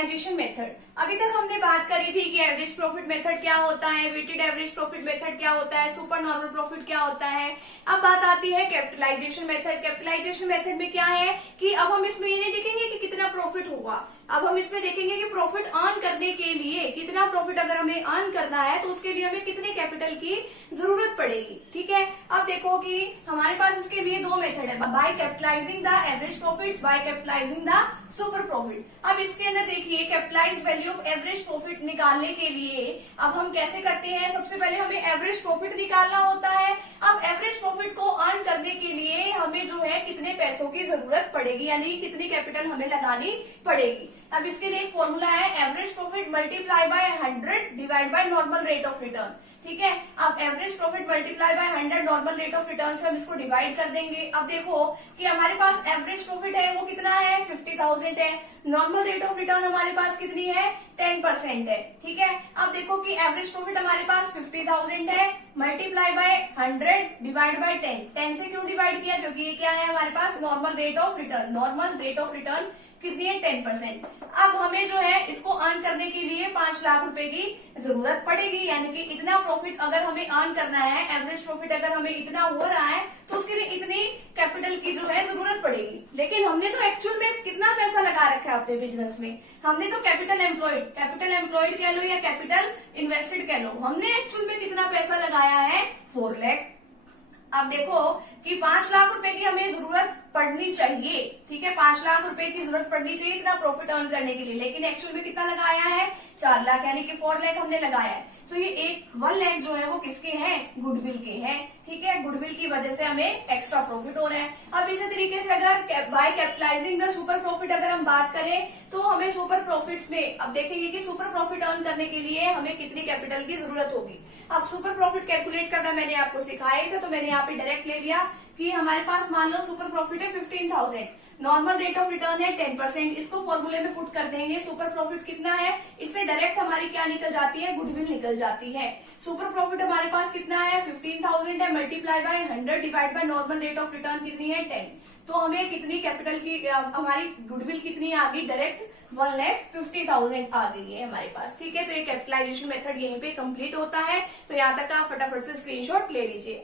Capitalisation method. अभी तक हमने बात करी थी कि एवरेज प्रॉफिट मेथड क्या होता है, वेटेड एवरेज प्रॉफिट मेथड क्या होता है, सुपर नॉर्मल प्रॉफिट क्या होता है। अब बात आती है कैपिटलाइजेशन मेथड। कैपिटलाइजेशन मेथड में क्या है कि अब हम इसमें ये नहीं देखेंगे कि कितना प्रॉफिट हुआ, अब हम इसमें देखेंगे कि प्रॉफिट अर्न करने के लिए कितना प्रॉफिट अगर हमें अर्न करना है तो उसके लिए हमें कितने कैपिटल की जरूरत पड़ेगी। ठीक है, अब देखो कि हमारे पास इसके लिए दो मेथड है, by capitalising the average profits, by capitalising the super profit. अब इसके अंदर देखिए capitalise value of average profit निकालने के लिए अब हम कैसे करते हैं, सबसे पहले हमें एवरेज प्रॉफिट निकालना होता है। अब एवरेज प्रॉफिट को अर्न करने के लिए हमें जो है कितने पैसों की जरूरत पड़ेगी, यानी कितनी कैपिटल हमें लगानी पड़ेगी। अब इसके लिए एक फॉर्मूला है, average profit multiply by 100 divide by normal rate of return. ठीक है, अब average profit multiply by 100 normal rate of return से हम इसको डिवाइड कर देंगे। अब देखो कि हमारे पास एवरेज प्रॉफिट है वो कितना है, 50,000 है। नॉर्मल रेट ऑफ रिटर्न हमारे पास कितनी है, 10% है। ठीक है, अब देखो कि एवरेज प्रॉफिट हमारे पास 50,000 है, मल्टीप्लाई बाय 100 डिवाइड बाय 10 से क्यों डिवाइड किया, क्योंकि ये क्या है हमारे पास normal rate of return. Normal rate of return कितनी है, 10%। अब हमें जो है इसको अर्न करने के लिए 5 लाख रुपए की जरूरत पड़ेगी, यानी कि इतना प्रॉफिट अगर हमें अर्न करना है, एवरेज प्रॉफिट अगर हमें इतना हो रहा है तो उसके लिए इतनी कैपिटल की जो है जरूरत पड़ेगी। लेकिन हमने तो एक्चुअल में कितना पैसा लगा रखा है अपने बिजनेस में, हमने तो कैपिटल एम्प्लॉयड कह लो या कैपिटल इन्वेस्टेड कह लो, हमने एक्चुअल में कितना पैसा लगाया है, 4 लाख। अब देखो कि 5 लाख रुपए की हमें जरूरत पड़नी चाहिए। ठीक है, 5 लाख रुपए की जरूरत पड़नी चाहिए इतना प्रॉफिट अर्न करने के लिए, लेकिन एक्चुअल में कितना लगाया है, 4 लाख, यानी कि 4 लाख हमने लगाया है। तो ये 1 लाख जो है वो किसके हैं, गुडविल के हैं। ठीक है, गुडविल की वजह से हमें एक्स्ट्रा प्रॉफिट हो रहा है। अब इसी तरीके से अगर by capitalising the super profit अगर हम बात करें तो हमें सुपर प्रॉफिट्स में अब देखेंगे कि सुपर प्रॉफिट अर्न करने के लिए हमें कितनी कैपिटल की जरूरत होगी। अब सुपर प्रॉफिट कैलकुलेट करना मैंने आपको सिखाया ही था, तो मैंने यहाँ पे डायरेक्ट ले लिया कि हमारे पास मान लो सुपर प्रॉफिट है 15,000, नॉर्मल रेट ऑफ रिटर्न है 10%, इसको फॉर्मूले में पुट कर देंगे। सुपर प्रॉफिट कितना है, इससे डायरेक्ट हमारी क्या निकल जाती है, गुडविल निकल जाती है। सुपर प्रॉफिट हमारे पास कितना है, 15,000 है, multiply by 100 divide by normal rate of return कितनी है, 10। तो हमें कितनी कैपिटल की हमारी गुडविल कितनी आ गई, डायरेक्ट 1,50,000 आ गई है हमारे पास। ठीक है, तो ये कैपिटलाइजेशन मेथड यहीं पे कंप्लीट होता है। तो यहाँ तक आप फटाफट से स्क्रीनशॉट ले लीजिए।